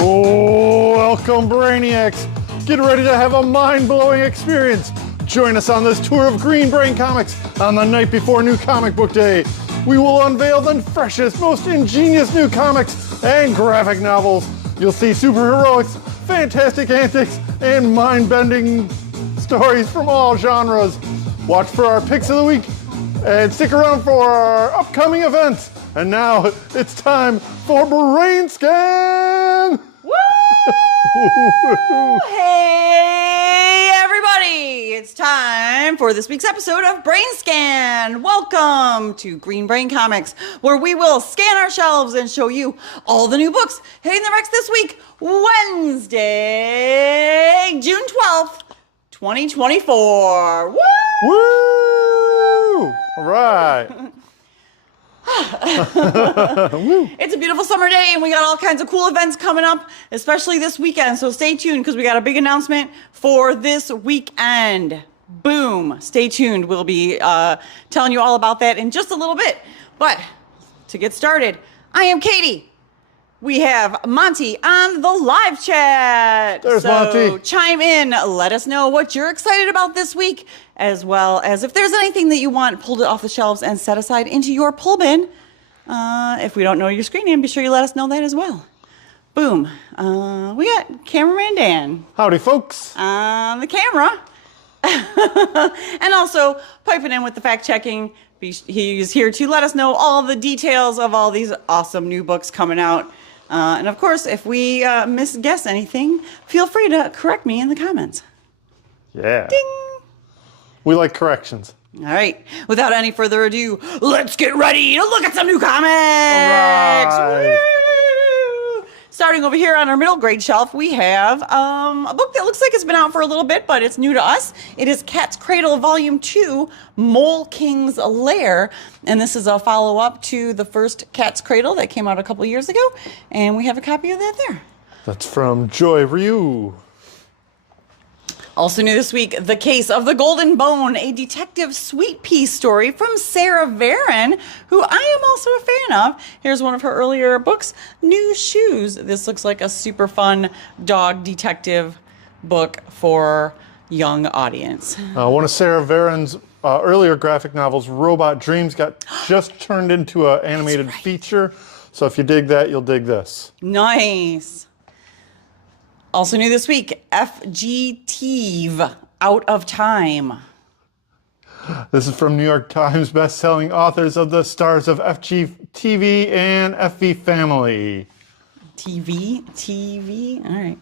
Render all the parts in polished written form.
Oh, welcome Brainiacs! Get ready to have a mind-blowing experience. Join us on this tour of Green Brain Comics on the night before New Comic Book Day. We will unveil the freshest, most ingenious new comics and graphic novels. You'll see superheroics, fantastic antics, and mind-bending stories from all genres. Watch for our picks of the week and stick around for our upcoming events. And now it's time for BrainScan! Woo! Hey everybody! It's time for this week's episode of BrainScan. Welcome to Green Brain Comics, where we will scan our shelves and show you all the new books hitting the Rex this week, Wednesday, June 12th, 2024. Woo! Woo! All right. It's a beautiful summer day and we got all kinds of cool events coming up, especially this weekend. So stay tuned because we got a big announcement for this weekend. Boom. Stay tuned. We'll be telling you all about that in just a little bit. But to get started, I am Katie. We have Monty on the live chat. There's Monty. Chime in. Let us know what you're excited about this week, as well as if there's anything that you want pulled off the shelves and set aside into your pull bin. If we don't know your screen name, be sure you let us know that as well. Boom. We got cameraman Dan. Howdy, folks. On the camera. And also piping in with the fact checking. He's here to let us know all the details of all these awesome new books coming out. And of course, if we misguess anything, feel free to correct me in the comments. Yeah. Ding! We like corrections. All right. Without any further ado, let's get ready to look at some new comics. All right. Woo! Starting over here on our middle grade shelf, we have a book that looks like it's been out for a little bit, but it's new to us. It is Cat's Cradle Volume 2, Mole King's Lair. And this is a follow-up to the first Cat's Cradle that came out a couple years ago. And we have a copy of that there. That's from Joy Ryu. Also new this week, The Case of the Golden Bone, a detective sweet pea story from Sarah Varon, who I am also a fan of. Here's one of her earlier books, New Shoes. This looks like a super fun dog detective book for young audience. One of Sarah Varon's earlier graphic novels, Robot Dreams, got just turned into an animated feature. So if you dig that, you'll dig this. Nice. Also new this week, FGTeeve, Out of Time. This is from New York Times best-selling authors of the stars of FGTeeve and FV Family. TV, all right.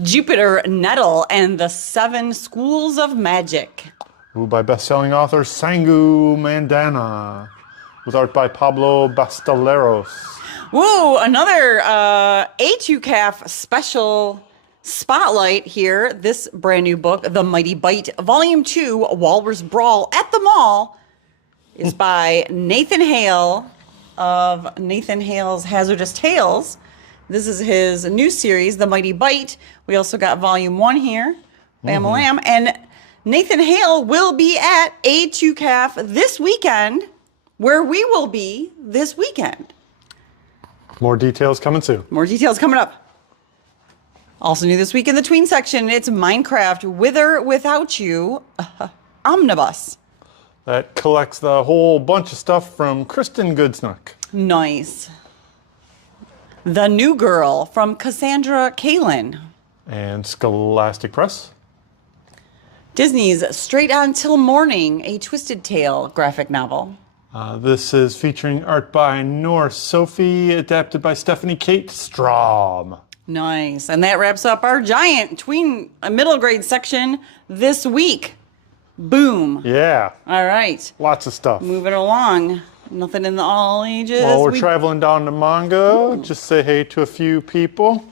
Jupiter Nettle and the Seven Schools of Magic. Ooh, by best-selling author Sangu Mandana, with art by Pablo Bastilleros. Woo, another A2CAF special spotlight here. This brand new book, The Mighty Bite, Volume 2, Walrus Brawl at the Mall, is by Nathan Hale of Nathan Hale's Hazardous Tales. This is his new series, The Mighty Bite. We also got Volume 1 here, Bam-a-lam. And Nathan Hale will be at A2CAF this weekend, where we will be this weekend. More details coming soon. More details coming up. Also new this week in the tween section, it's Minecraft With or Without You Omnibus. That collects the whole bunch of stuff from Kristen Goodsnook. Nice. The New Girl from Cassandra Kalin. And Scholastic Press. Disney's Straight On Till Morning, a Twisted Tale graphic novel. This is featuring art by Norse Sophie, adapted by Stephanie Kate Strom. Nice. And that wraps up our giant tween middle grade section this week. Boom. Yeah. All right. Lots of stuff. Moving along. Nothing in the all ages. Well, we're traveling down to manga. Ooh. Just say hey to a few people.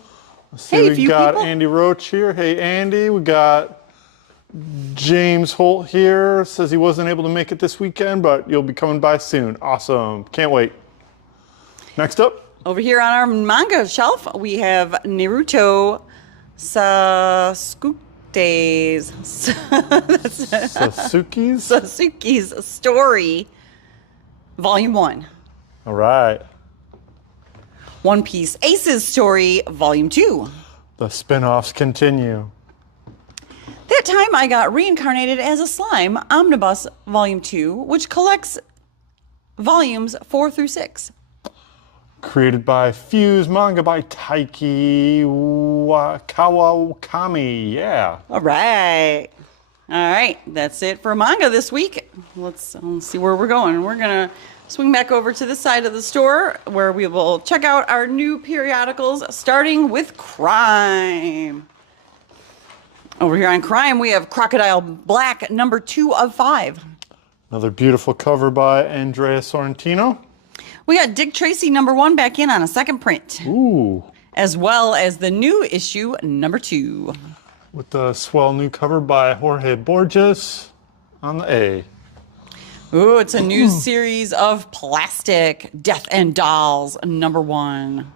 Let's see, we got people. Andy Roach here. Hey, Andy. We got James Holt here. Says he wasn't able to make it this weekend, but you'll be coming by soon. Awesome. Can't wait. Next up. Over here on our manga shelf, we have Naruto Sasuke's Story, Volume 1. All right. One Piece Ace's Story, Volume 2. The spin-offs continue. That time I got reincarnated as a slime, Omnibus Volume 2, which collects volumes 4 through 6. Created by Fuse, manga by Taiki Kawakami. Yeah. All right. All right. That's it for manga this week. Let's see where we're going. We're going to swing back over to this side of the store where we will check out our new periodicals, starting with crime. Over here on crime, we have Crocodile Black, number 2 of 5. Another beautiful cover by Andrea Sorrentino. We got Dick Tracy, number 1, back in on a second print. Ooh. As well as the new issue, number 2. With the swell new cover by Jorge Borges on the A. Ooh, it's a new series of Plastic, Death and Dolls, number 1.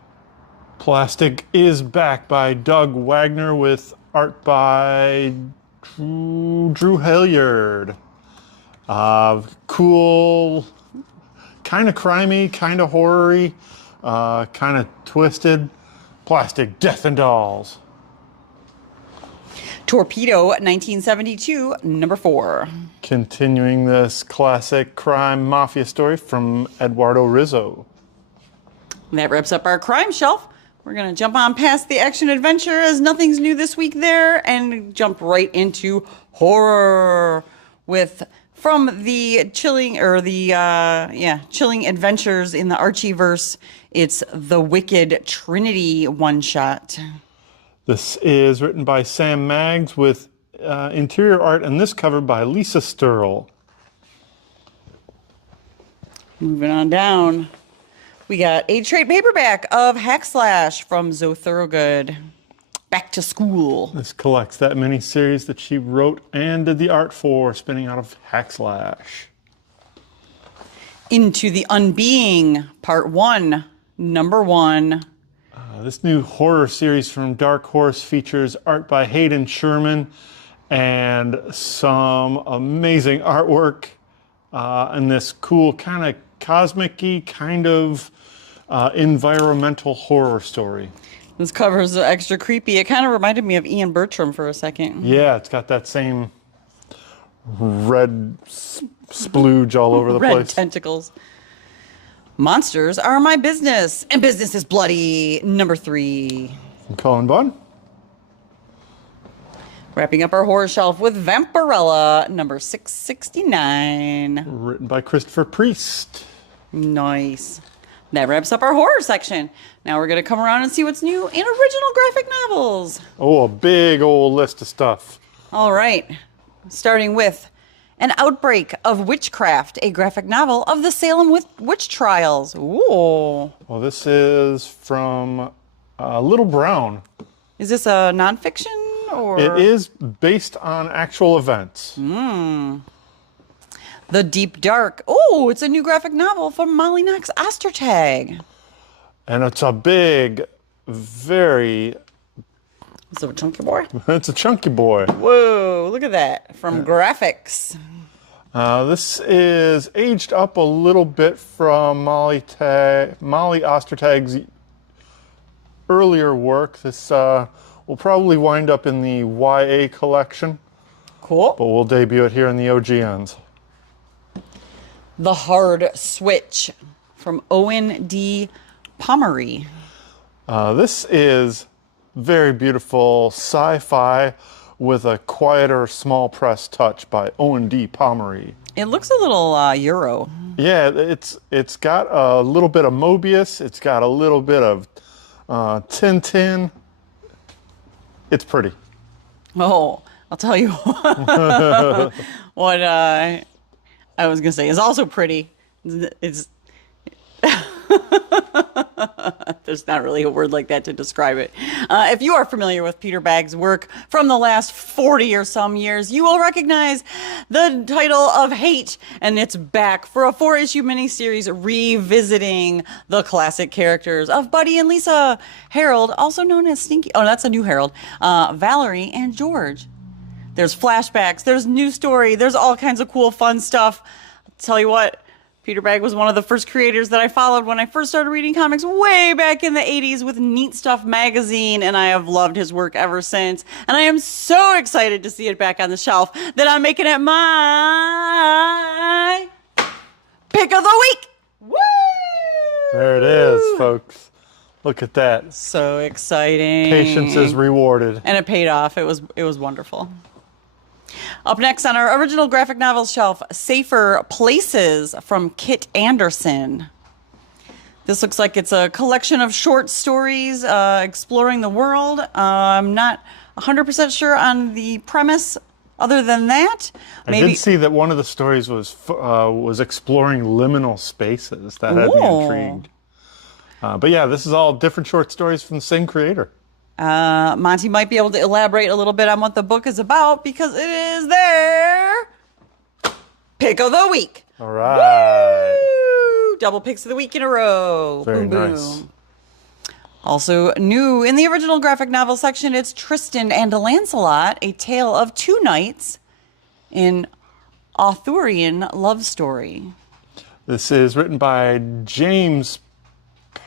Plastic is back by Doug Wagner with art by Drew Hilliard. Cool, kind of crimey, kind of horror-y, kind of twisted. Plastic, Death and Dolls. Torpedo, 1972, number 4. Continuing this classic crime mafia story from Eduardo Rizzo. That wraps up our crime shelf. We're going to jump on past the action adventure as nothing's new this week there and jump right into horror with from the chilling chilling adventures in the Archieverse. It's the Wicked Trinity one-shot. This is written by Sam Maggs with interior art and this cover by Lisa Sturl. Moving on down. We got a trade paperback of Hack Slash from Zoe Thorogood. Back to School. This collects that miniseries that she wrote and did the art for, spinning out of Hack Slash. Into the Unbeing, Part 1, number 1. This new horror series from Dark Horse features art by Hayden Sherman and some amazing artwork and this cool kind of cosmic-y kind of environmental horror story. This cover is extra creepy. It kind of reminded me of Ian Bertram for a second. Yeah, it's got that same red splooge all over the Red place. tentacles. Monsters Are My Business, and Business is Bloody, number 3. From Colin Bunn. Wrapping up our horror shelf with Vampirella, number 669. Written by Christopher Priest. Nice. That wraps up our horror section. Now we're going to come around and see what's new in original graphic novels. Oh, a big old list of stuff. All right. Starting with An Outbreak of Witchcraft, a graphic novel of the Salem witch trials. Ooh. Well, this is from Little Brown. Is this a nonfiction or? It is based on actual events. The Deep Dark. Oh, it's a new graphic novel from Molly Knox Ostertag. And it's a big, very... Is it a chunky boy? It's a chunky boy. Whoa, look at that. From Graphics. This is aged up a little bit from Molly Ostertag's earlier work. This will probably wind up in the YA collection. Cool. But we'll debut it here in the OGNs. The Hard Switch from Owen D. Pomeroy. This is very beautiful sci-fi with a quieter small press touch by Owen D. Pomeroy. It looks a little Euro. Yeah, it's got a little bit of Mobius. It's got a little bit of Tintin. It's pretty. Oh, I'll tell you what I was going to say is also pretty. It's there's not really a word like that to describe it. If you are familiar with Peter Bagg's work from the last 40 or some years, you will recognize the title of Hate, and it's back for a 4-issue miniseries revisiting the classic characters of Buddy and Lisa, Harold, also known as Stinky. Oh, that's a new Harold. Valerie and George. There's flashbacks, there's new story, there's all kinds of cool, fun stuff. I'll tell you what, Peter Bagge was one of the first creators that I followed when I first started reading comics way back in the 80s with Neat Stuff magazine, and I have loved his work ever since. And I am so excited to see it back on the shelf that I'm making it my pick of the week. Woo! There it is, folks. Look at that. So exciting. Patience is rewarded. And it paid off. It was wonderful. Up next on our original graphic novels shelf, Safer Places from Kit Anderson. This looks like it's a collection of short stories exploring the world. I'm not 100% sure on the premise. Other than that, maybe I did see that one of the stories was exploring liminal spaces. That had me intrigued. But yeah, this is all different short stories from the same creator. Monty might be able to elaborate a little bit on what the book is about because it is their pick of the week. All right. Woo! Double picks of the week in a row. Very boom, nice. boom. Also new in the original graphic novel section, it's Tristan and Lancelot, A Tale of Two Knights, an Arthurian love story. This is written by James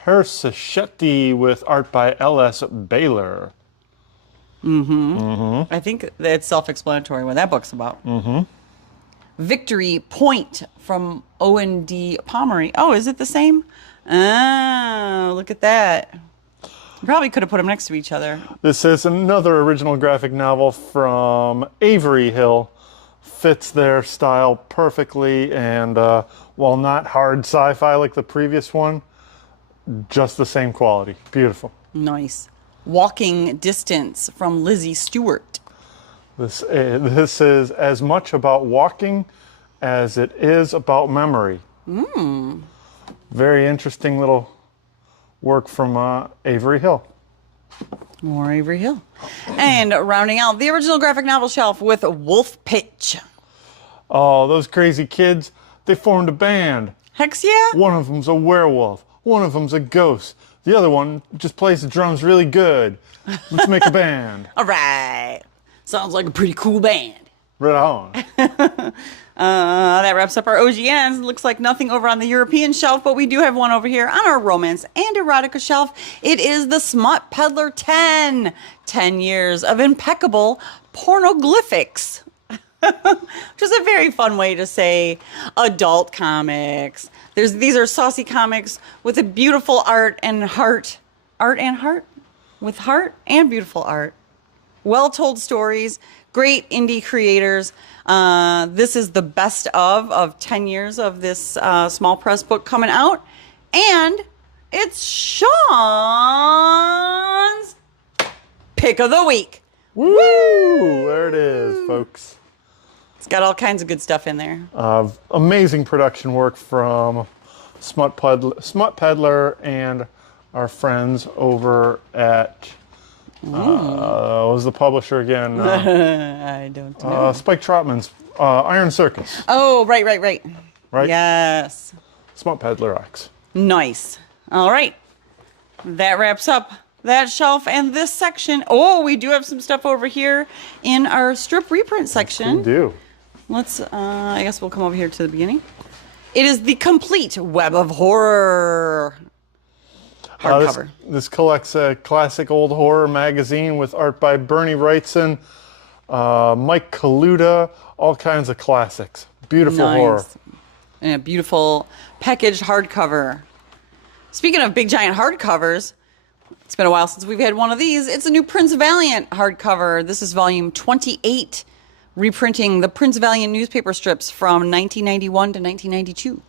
Persichetti with art by L.S. Baylor. I think that's self-explanatory what that book's about. Victory Point from Owen D. Pomeroy. Oh, is it the same? Oh, look at that. You probably could have put them next to each other. This is another original graphic novel from Avery Hill. Fits their style perfectly, and while not hard sci-fi like the previous one, just the same quality. Beautiful. Nice. Walking Distance from Lizzie Stewart. This is as much about walking as it is about memory. Very interesting little work from Avery Hill. More Avery Hill. And rounding out the original graphic novel shelf with Wolf Pitch. Oh, those crazy kids, they formed a band. Hex yeah? One of them's a werewolf. One of them's a ghost. The other one just plays the drums really good. Let's make a band. All right. Sounds like a pretty cool band. Right on. That wraps up our OGNs. Looks like nothing over on the European shelf, but we do have one over here on our romance and erotica shelf. It is the Smut Peddler 10. 10 years of impeccable pornoglyphics. Which is a very fun way to say adult comics. These are saucy comics with a beautiful art and heart. Art and heart? With heart and beautiful art. Well-told stories. Great indie creators. This is the best of 10 years of this small press book coming out. And it's Sean's pick of the week. Woo! There it is, folks. It's got all kinds of good stuff in there. Amazing production work from Smut Peddler and our friends over at what was the publisher again? I don't know. Spike Trotman's Iron Circus. Oh, right. Right? Yes. Smut Peddler X. Nice. All right. That wraps up that shelf and this section. Oh, we do have some stuff over here in our strip reprint section. We do. Let's, I guess we'll come over here to the beginning. It is the complete Web of Horror hardcover. This collects a classic old horror magazine with art by Bernie Wrightson, Mike Kaluta, all kinds of classics. Beautiful horror. And a beautiful packaged hardcover. Speaking of big giant hardcovers, it's been a while since we've had one of these. It's a new Prince Valiant hardcover. This is volume 28, reprinting the Prince Valiant newspaper strips from 1991 to 1992.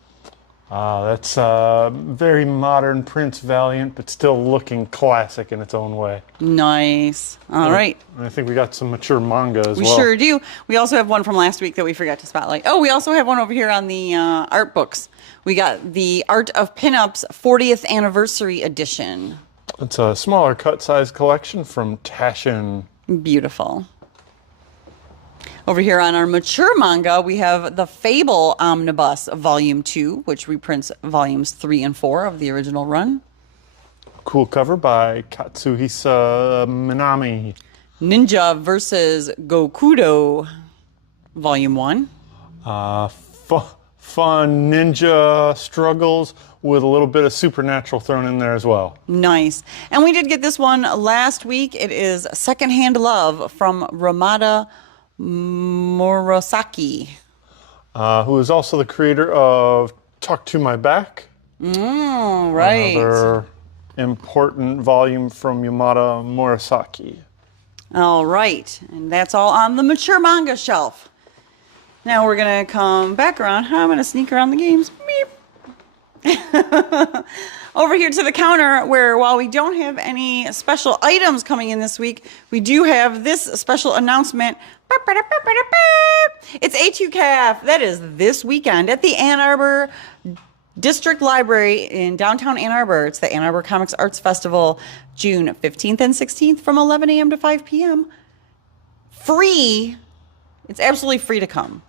That's very modern Prince Valiant, but still looking classic in its own way. Nice. All right. And I think we got some mature manga as well. We sure do. We also have one from last week that we forgot to spotlight. Oh, we also have one over here on the art books. We got the Art of Pinups 40th Anniversary Edition. It's a smaller cut size collection from Taschen. Beautiful. Over here on our mature manga, we have the Fable Omnibus Volume 2, which reprints Volumes 3 and 4 of the original run. Cool cover by Katsuhisa Minami. Ninja vs. Gokudo Volume 1. fun ninja struggles with a little bit of supernatural thrown in there as well. Nice. And we did get this one last week. It is Secondhand Love from Ramada Murasaki. Who is also the creator of Talk to My Back. Right. Another important volume from Yamada Murasaki. All right. And that's all on the mature manga shelf. Now we're going to come back around. I'm going to sneak around the games. Beep. Over here to the counter where while we don't have any special items coming in this week, we do have this special announcement. It's A2CAF. That is this weekend at the Ann Arbor District Library in downtown Ann Arbor. It's the Ann Arbor Comics Arts Festival, June 15th and 16th from 11 a.m. to 5 p.m. Free. It's absolutely free to come.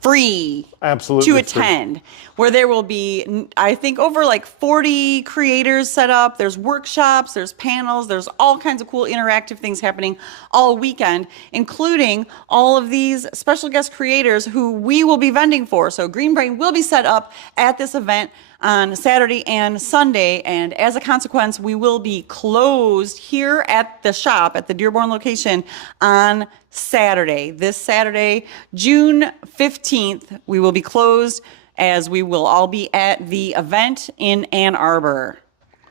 Free. Absolutely to attend, where there will be, I think, over like 40 creators set up. There's workshops, there's panels, there's all kinds of cool interactive things happening all weekend, including all of these special guest creators who we will be vending for. So Green Brain will be set up at this event on Saturday and Sunday, and as a consequence, we will be closed here at the shop at the Dearborn location on Saturday. This Saturday, June 15th, we will be closed as we will all be at the event in Ann Arbor.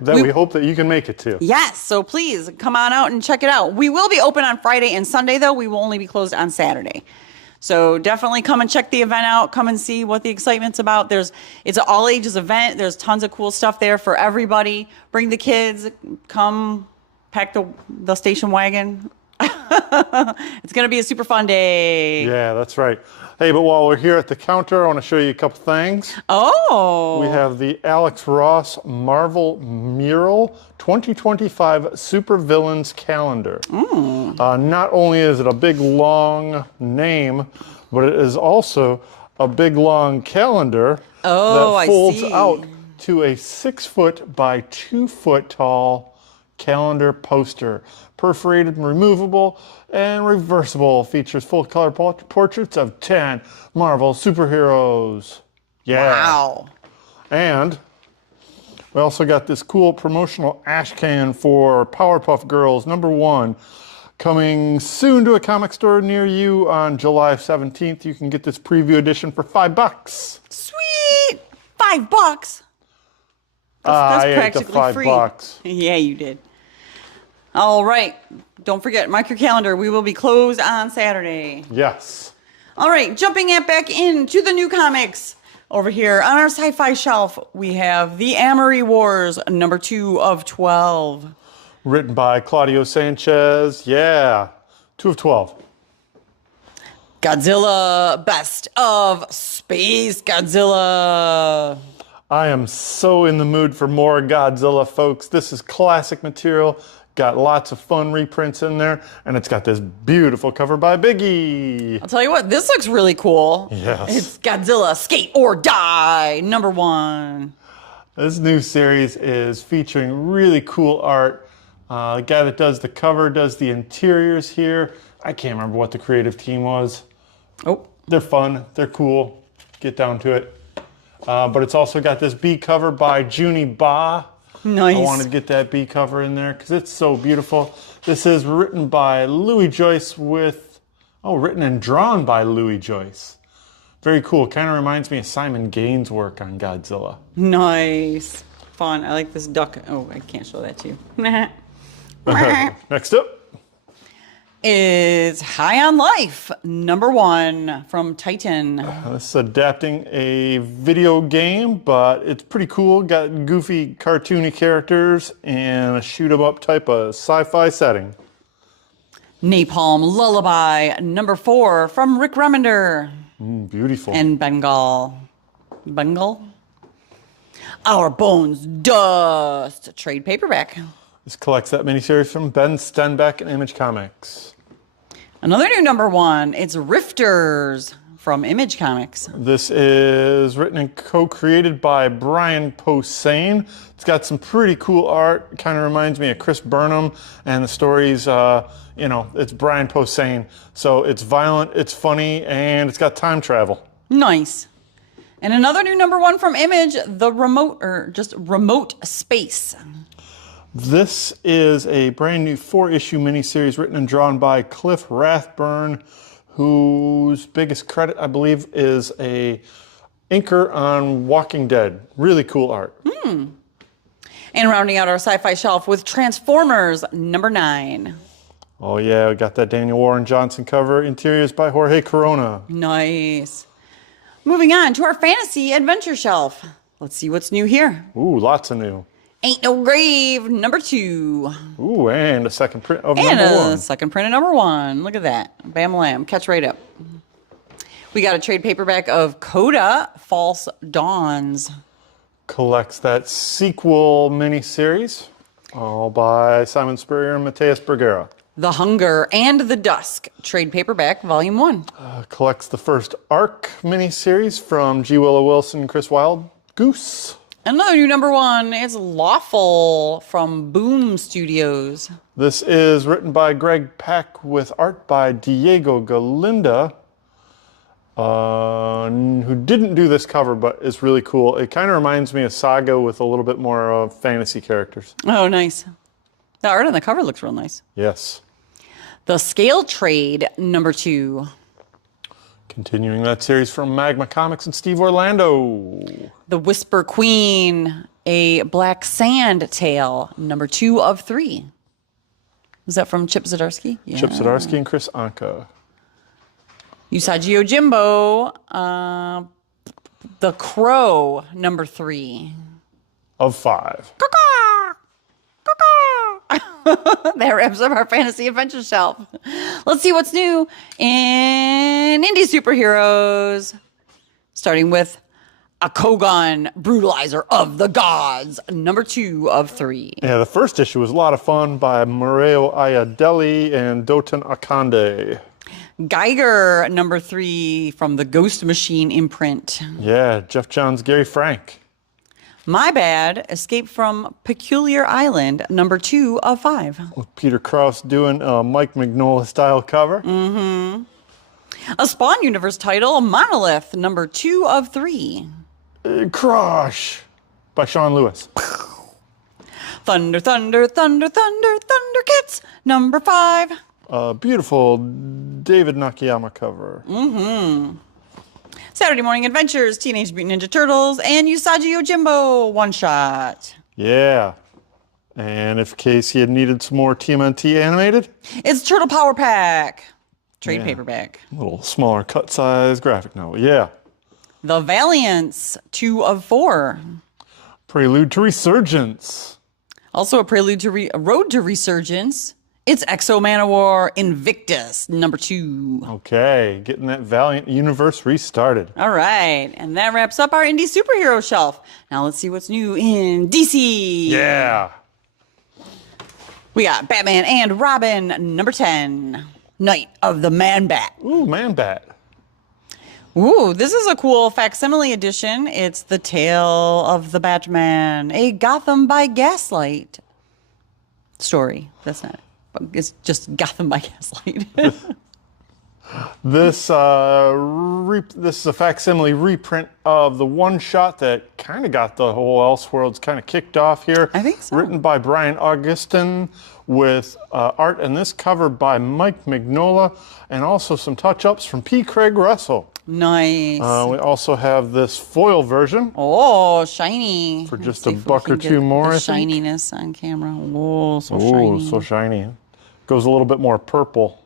That we hope that you can make it to. Yes, so please come on out and check it out. We will be open on Friday and Sunday, though. We will only be closed on Saturday. So definitely come and check the event out. Come and see what the excitement's about. It's an all ages event. There's tons of cool stuff there for everybody. Bring the kids. Come pack the station wagon. It's going to be a super fun day. Yeah, that's right. Hey, but while we're here at the counter, I want to show you a couple things. Oh. We have the Alex Ross Marvel Mural 2025 Super Villains Calendar. Not only is it a big, long name, but it is also a big, long calendar that folds out to a 6-foot by 2-foot tall calendar poster. Perforated, removable, and reversible. Features full color portraits of 10 Marvel superheroes. Yeah. Wow. And we also got this cool promotional ash can for Powerpuff Girls #1 coming soon to a comic store near you on July 17th. You can get this preview edition for $5. Sweet. $5. That's practically free. $5. Yeah, you did. All right. Don't forget, mark your calendar. We will be closed on Saturday. Yes. All right. Jumping back into the new comics. Over here on our sci-fi shelf, we have The Amory Wars, #2 of 12. Written by Claudio Sanchez. Yeah. 2 of 12. Godzilla, Best of Space Godzilla. I am so in the mood for more Godzilla, folks. This is classic material. Got lots of fun reprints in there, and it's got this beautiful cover by Biggie. I'll tell you what, this looks really cool. Yes. It's Godzilla Skate or Die, #1. This new series is featuring really cool art. The guy that does the cover does the interiors here. I can't remember what the creative team was. Oh. They're fun. They're cool. Get down to it. But it's also got this B cover by Junie Ba. Nice. I wanted to get that B cover in there because it's so beautiful. This is written by Louis Joyce written and drawn by Louis Joyce. Very cool. Kind of reminds me of Simon Gaines' work on Godzilla. Nice. Fun. I like this duck. Oh, I can't show that to you. Next up is High on Life, #1 from Titan. This is adapting a video game, but it's pretty cool. Got goofy, cartoony characters and a shoot-'em-up type of sci-fi setting. Napalm Lullaby, #4 from Rick Remender. Beautiful. And Bengal. Our Bones Dust, trade paperback. This collects that miniseries from Ben Stenbeck and Image Comics. Another new #1, it's Rifters from Image Comics. This is written and co-created by Brian Posehn. It's got some pretty cool art. It kind of reminds me of Chris Burnham, and the story's, it's Brian Posehn. So it's violent, it's funny, and it's got time travel. Nice. And another new #1 from Image, the remote, or just Remote Space. This is a brand new 4-issue miniseries written and drawn by Cliff Rathburn, whose biggest credit, I believe, is a inker on Walking Dead. Really cool art. And rounding out our sci-fi shelf with Transformers #9. Oh yeah, we got that Daniel Warren Johnson cover. Interiors by Jorge Corona. Nice. Moving on to our fantasy adventure shelf. Let's see what's new here. Ooh, lots of new. Ain't No Grave #2. Ooh, and a second print of And #1. a second print of #1. Look at that. Bam lamb. Catch right up. We got a trade paperback of Coda, False Dawns. Collects that sequel miniseries, all by Simon Spurrier and Mateus Bergera. The Hunger and the Dusk, trade paperback, Volume 1. Collects the first Arc miniseries from G. Willow Wilson and Chris Wildgoose. Another new #1 is Lawful from Boom Studios. This is written by Greg Pak with art by Diego Galinda, who didn't do this cover, but is really cool. It kind of reminds me of Saga with a little bit more fantasy characters. Oh, nice. The art on the cover looks real nice. Yes. The Scale Trade #2. Continuing that series from Magma Comics and Steve Orlando. The Whisper Queen, a Black Sand Tale, #2 of 3. Is that from Chip Zdarsky? Yeah. Chip Zdarsky and Chris Anka. Usagi Yojimbo, The Crow, #3. Of 5. That wraps up our fantasy adventure shelf. Let's see what's new in indie superheroes. Starting with a Kogan, Brutalizer of the Gods, #2 of 3. Yeah, the first issue was a lot of fun by Moreo Ayadelli and Doton Akande. Geiger, #3 from the Ghost Machine imprint. Yeah, Jeff Johns, Gary Frank. My Bad, Escape from Peculiar Island, #2 of 5. With Peter Krause doing a Mike Mignola style cover. A Spawn Universe title, Monolith, #2 of 3. Crush by Sean Lewis. Thunder, Thunder, Thunder, Thunder, Thundercats, #5. Beautiful David Nakayama cover. Saturday Morning Adventures, Teenage Mutant Ninja Turtles, and Usagi Yojimbo one-shot. Yeah. And if in case he had needed some more TMNT animated, It's Turtle Power Pack, trade Yeah. paperback. a little smaller cut size graphic novel. Yeah. The Valiants, 2 of 4. Prelude to Resurgence. Also a prelude to Road to Resurgence. It's Exo Manowar Invictus, #2. Okay, getting that Valiant universe restarted. All right, and that wraps up our indie superhero shelf. Now let's see what's new in DC. Yeah. We got Batman and Robin, #10. Night of the Man-Bat. Ooh, Man-Bat. Ooh, this is a cool facsimile edition. It's The Tale of the Batman, a Gotham by Gaslight story. That's not it. It's just Gotham by Gaslight. This this is a facsimile reprint of the one shot that kind of got the whole Elseworlds kind of kicked off here. I think so. Written by Brian Augustin with art and this cover by Mike Mignola and also some touch-ups from P. Craig Russell. Nice. We also have this foil version. Oh, shiny. For just Let's see a if we buck can or get two more, the I think. shininess on camera. Whoa, so Oh, shiny. so shiny. Goes a little bit more purple.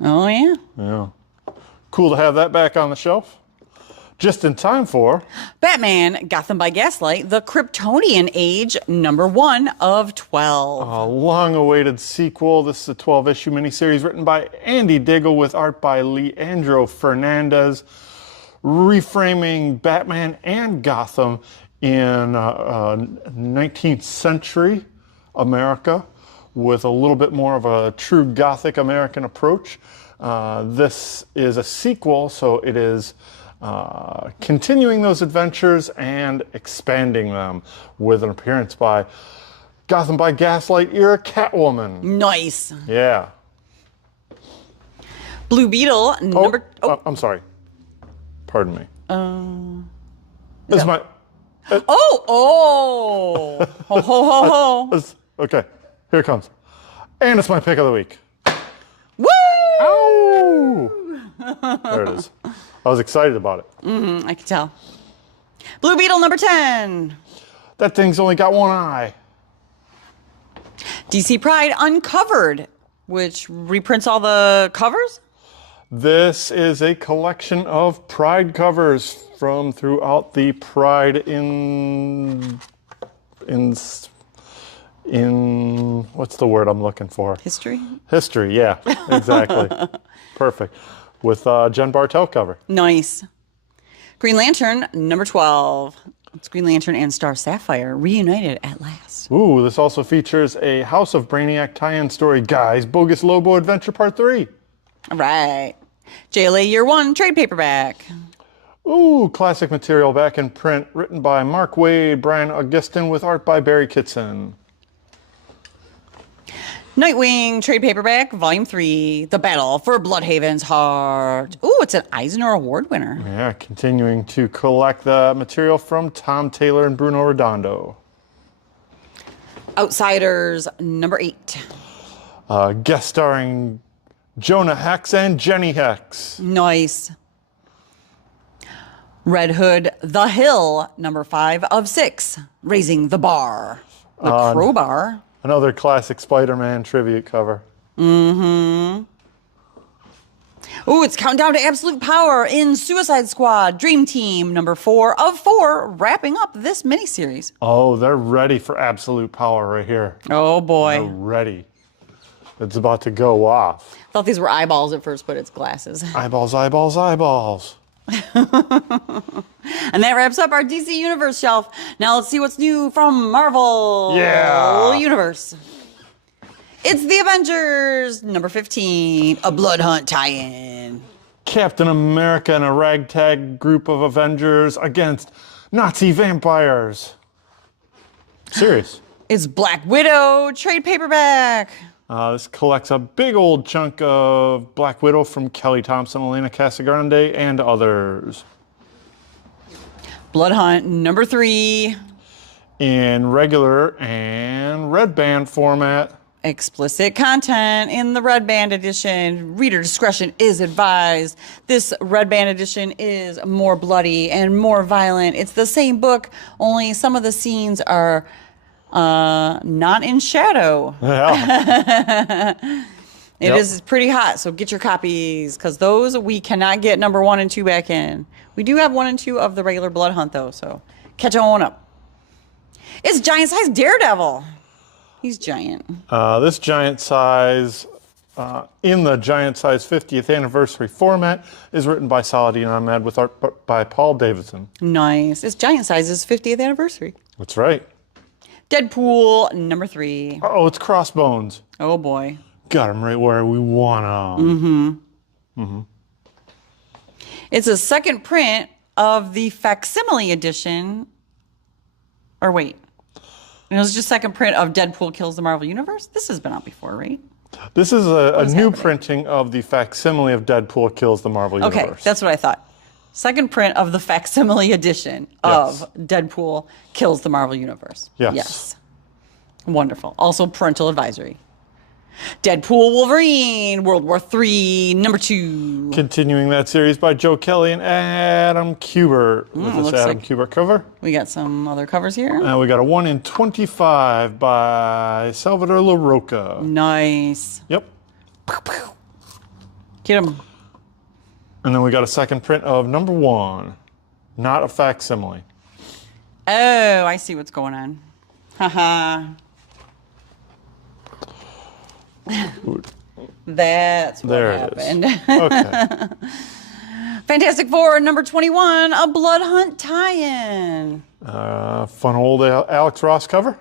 Oh, yeah. Yeah. Cool to have that back on the shelf. Just in time for Batman, Gotham by Gaslight, the Kryptonian Age, #1 of 12. a long-awaited sequel. This is a 12-issue miniseries written by Andy Diggle with art by Leandro Fernandez, reframing Batman and Gotham in 19th century America with a little bit more of a true Gothic American approach. This is a sequel, so it is continuing those adventures and expanding them with an appearance by Gotham by Gaslight era Catwoman. Nice. Yeah. Blue Beetle, I'm sorry. Pardon me. This is my... Ho, ho, ho, ho. Okay, here it comes. And it's my pick of the week. Woo! Ow! There it is. I was excited about it. I can tell. Blue Beetle number 10. That thing's only got one eye. DC Pride Uncovered, which reprints all the covers. This is a collection of Pride covers from throughout the Pride in what's the word I'm looking for? History? History, yeah, exactly. Perfect. With Jen Bartel cover. Nice. Green Lantern number 12. It's Green Lantern and Star Sapphire reunited at last. Ooh, this also features a House of Brainiac tie-in story, guys. Bogus Lobo Adventure Part 3. All right. JLA Year 1 trade paperback. Ooh, classic material back in print, written by Mark Waid, Brian Augustin, with art by Barry Kitson. Nightwing trade paperback, volume 3, The Battle for Bloodhaven's Heart. Ooh, it's an Eisner Award winner. Yeah, continuing to collect the material from Tom Taylor and Bruno Redondo. Outsiders number 8. Guest starring Jonah Hex and Jenny Hex. Nice. Red Hood, The Hill, number 5 of 6. Raising the Bar. The Crowbar. Another classic Spider-Man tribute cover. Mm-hmm. Ooh, it's Countdown to Absolute Power in Suicide Squad Dream Team, number 4 of 4, wrapping up this miniseries. Oh, they're ready for absolute power right here. Oh, boy. They're ready. It's about to go off. Thought these were eyeballs at first, but it's glasses. Eyeballs, eyeballs, eyeballs. And that wraps up our DC Universe shelf. Now let's see what's new from Marvel Universe. It's the Avengers, number 15, a Blood Hunt tie-in. Captain America and a ragtag group of Avengers against Nazi vampires. Serious. It's Black Widow trade paperback. This collects a big old chunk of Black Widow from Kelly Thompson, Elena Casagrande, and others. Blood Hunt number 3. In regular and red band format. Explicit content in the Red Band edition. Reader discretion is advised. This Red Band edition is more bloody and more violent. It's the same book, only some of the scenes are not in shadow. Yeah. It is pretty hot, so get your copies, because those we cannot get number 1 and 2 back in. We do have 1 and 2 of the regular Blood Hunt, though, so catch on up. It's giant size Daredevil. He's giant. This giant size, in the giant size 50th anniversary format, is written by Saladin Ahmed with art by Paul Davidson. Nice. It's giant size's 50th anniversary. That's right. Deadpool number 3. Oh, it's Crossbones. Oh boy. Got him right where we want him. It's a second print of the facsimile edition. Or wait. It was just second print of Deadpool Kills the Marvel Universe? This has been out before, right? This is a new printing of the facsimile of Deadpool Kills the Marvel Universe. Okay, that's what I thought. Second print of the facsimile edition of Deadpool Kills the Marvel Universe. Yes. Wonderful. Also parental advisory. Deadpool Wolverine, World War III, number 2. Continuing that series by Joe Kelly and Adam Kubert with this Adam Kubert cover. We got some other covers here. And we got a 1 in 25 by Salvador LaRocca. Nice. Yep. Get him. And then we got a second print of number 1, not a facsimile. Oh, I see what's going on. Haha. That's what there happened. It is. Okay. Fantastic Four, number 21, a Blood Hunt tie-in. Fun old Alex Ross cover.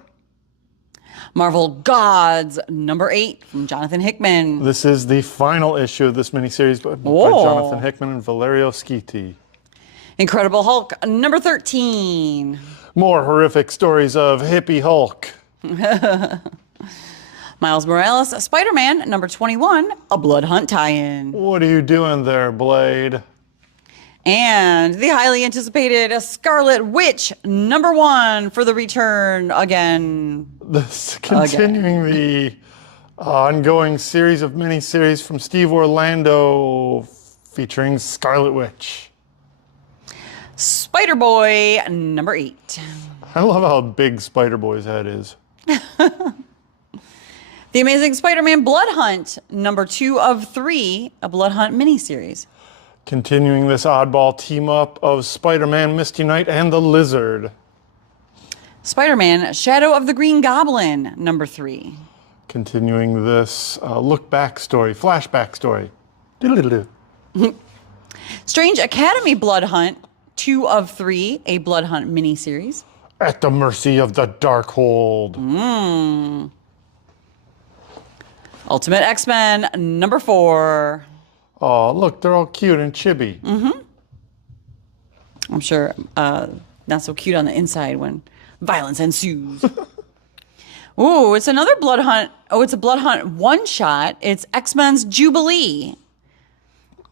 Marvel Gods, number 8, from Jonathan Hickman. This is the final issue of this miniseries by Jonathan Hickman and Valerio Schiti. Incredible Hulk, number 13. More horrific stories of hippie Hulk. Miles Morales, Spider-Man, number 21, a Blood Hunt tie-in. What are you doing there, Blade? And the highly anticipated Scarlet Witch, #1 for the return again. This continuing the ongoing series of miniseries from Steve Orlando featuring Scarlet Witch. Spider-Boy, #8. I love how big Spider-Boy's head is. The Amazing Spider-Man Blood Hunt, #2 of 3, a Blood Hunt miniseries. Continuing this oddball team-up of Spider-Man, Misty Knight, and the Lizard. Spider-Man Shadow of the Green Goblin, #3. Continuing this look-back story, flashback story. Diddle-diddle-doo. Strange Academy Blood Hunt, 2 of 3, a Blood Hunt miniseries. At the mercy of the Darkhold. Ultimate X-Men, #4. Oh, look, they're all cute and chibi. I'm sure not so cute on the inside when violence ensues. Ooh, it's another Blood Hunt. Oh, it's a Blood Hunt one-shot. It's X-Men's Jubilee.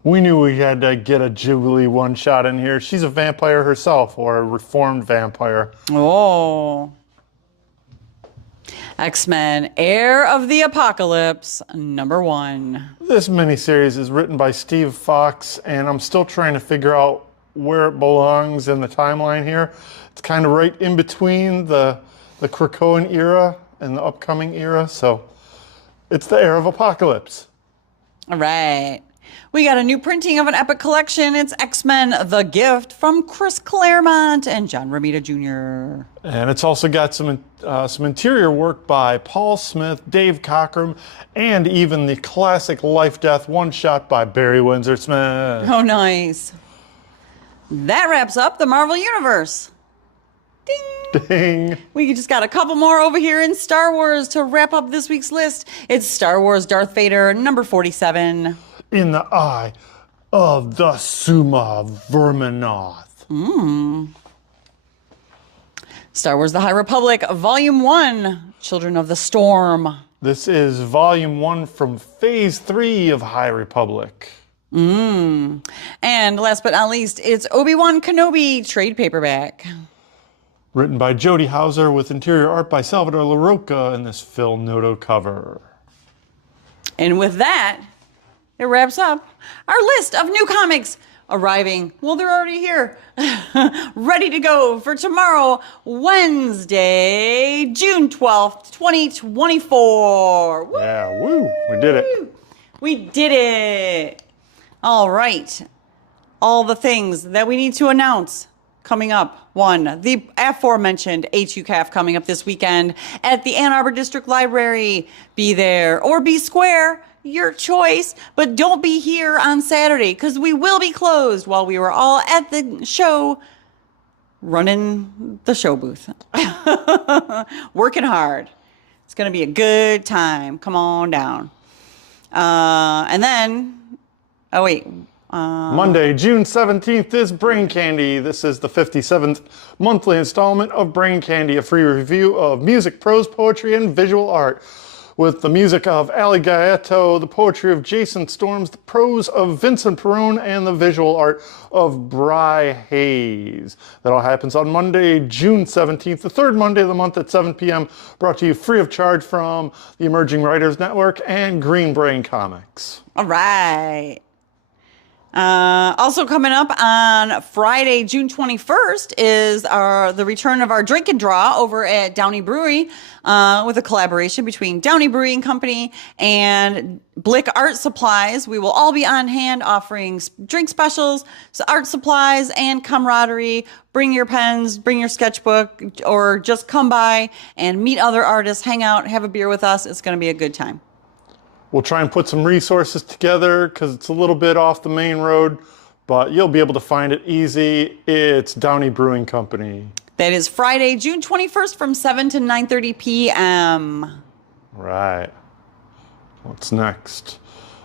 We knew we had to get a Jubilee one-shot in here. She's a vampire herself, or a reformed vampire. Oh. X-Men Heir of the Apocalypse, #1. This miniseries is written by Steve Fox, and I'm still trying to figure out where it belongs in the timeline here. It's kind of right in between the Krakoan era and the upcoming era, so it's the Heir of Apocalypse. All right. We got a new printing of an epic collection. It's X-Men The Gift from Chris Claremont and John Romita Jr. And it's also got some interior work by Paul Smith, Dave Cockrum, and even the classic Life Death one-shot by Barry Windsor Smith. Oh, nice. That wraps up the Marvel Universe. Ding! Ding! We just got a couple more over here in Star Wars to wrap up this week's list. It's Star Wars Darth Vader, #47. In the eye of the Suma Verminoth. Star Wars The High Republic, Volume 1, Children of the Storm. This is Volume 1 from Phase 3 of High Republic. And last but not least, it's Obi-Wan Kenobi trade paperback. Written by Jody Hauser with interior art by Salvador LaRocca in this Phil Noto cover. And with that, it wraps up our list of new comics arriving. Well, they're already here. Ready to go for tomorrow, Wednesday, June 12th, 2024. Woo! Yeah, woo, we did it. We did it. All right. All the things that we need to announce coming up. 1, the aforementioned A2CAF coming up this weekend at the Ann Arbor District Library. Be there or be square. Your choice, but don't be here on Saturday because we will be closed while we were all at the show running the show booth. Working hard. It's going to be a good time. Come on down. And then, Monday, June 17th is Brain Candy. This is the 57th monthly installment of Brain Candy, a free review of music, prose, poetry, and visual art. With the music of Ali Gaeto, the poetry of Jason Storms, the prose of Vincent Perrone, and the visual art of Bry Hayes. That all happens on Monday, June 17th, the third Monday of the month at 7 p.m., brought to you free of charge from the Emerging Writers Network and Green Brain Comics. All right. Also coming up on Friday, June 21st is the return of our drink and draw over at Downey Brewery with a collaboration between Downey Brewing Company and Blick Art Supplies. We will all be on hand offering drink specials, art supplies, and camaraderie. Bring your pens, bring your sketchbook, or just come by and meet other artists, hang out, have a beer with us. It's going to be a good time. We'll try and put some resources together because it's a little bit off the main road, but you'll be able to find it easy. It's Downey Brewing Company. That is Friday, June 21st from 7 to 9:30 p.m. Right. What's next?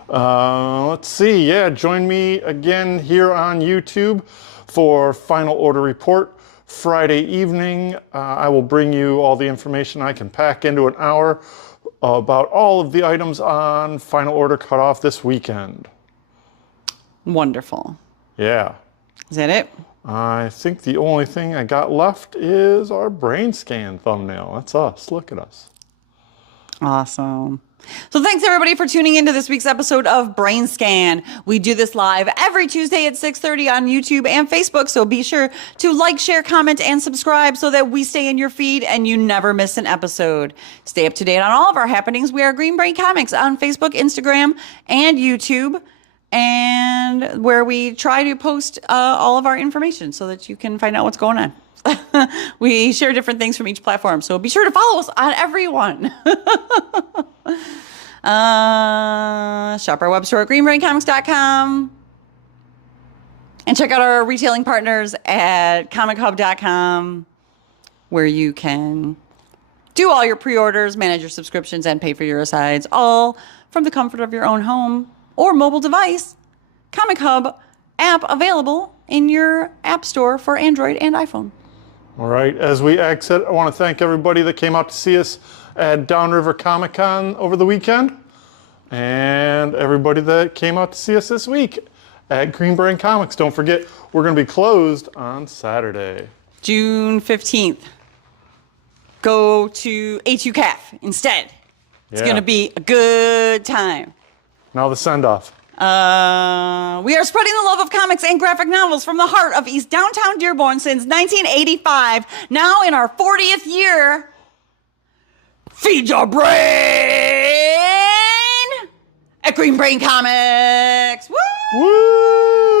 Let's see. Yeah, join me again here on YouTube for Final Order Report. Friday evening, I will bring you all the information I can pack into an hour about all of the items on Final Order Cutoff this weekend. Wonderful. Yeah. Is that it? I think the only thing I got left is our BrainScan thumbnail. That's us. Look at us. Awesome. So thanks everybody for tuning into this week's episode of BrainScan. We do this live every Tuesday at 6:30 on YouTube and Facebook. So be sure to like, share, comment, and subscribe so that we stay in your feed and you never miss an episode. Stay up to date on all of our happenings. We are Green Brain Comics on Facebook, Instagram, and YouTube, and where we try to post all of our information so that you can find out what's going on. We share different things from each platform, so be sure to follow us on every one. Shop our web store at greenbraincomics.com and check out our retailing partners at COMICHUB.com, where you can do all your pre-orders, manage your subscriptions, and pay for your asides, all from the comfort of your own home or mobile device. Comic Hub app available in your app store for Android and iPhone. All right, as we exit, I want to thank everybody that came out to see us at Downriver Comic Con over the weekend, and everybody that came out to see us this week at Green Brain Comics. Don't forget, we're going to be closed on Saturday, June 15th. Go to HUCAF instead. It's going to be a good time. Now the send-off. We are spreading the love of comics and graphic novels from the heart of East Downtown Dearborn since 1985. Now in our 40th year. Feed your brain at Green Brain Comics. Woo! Woo!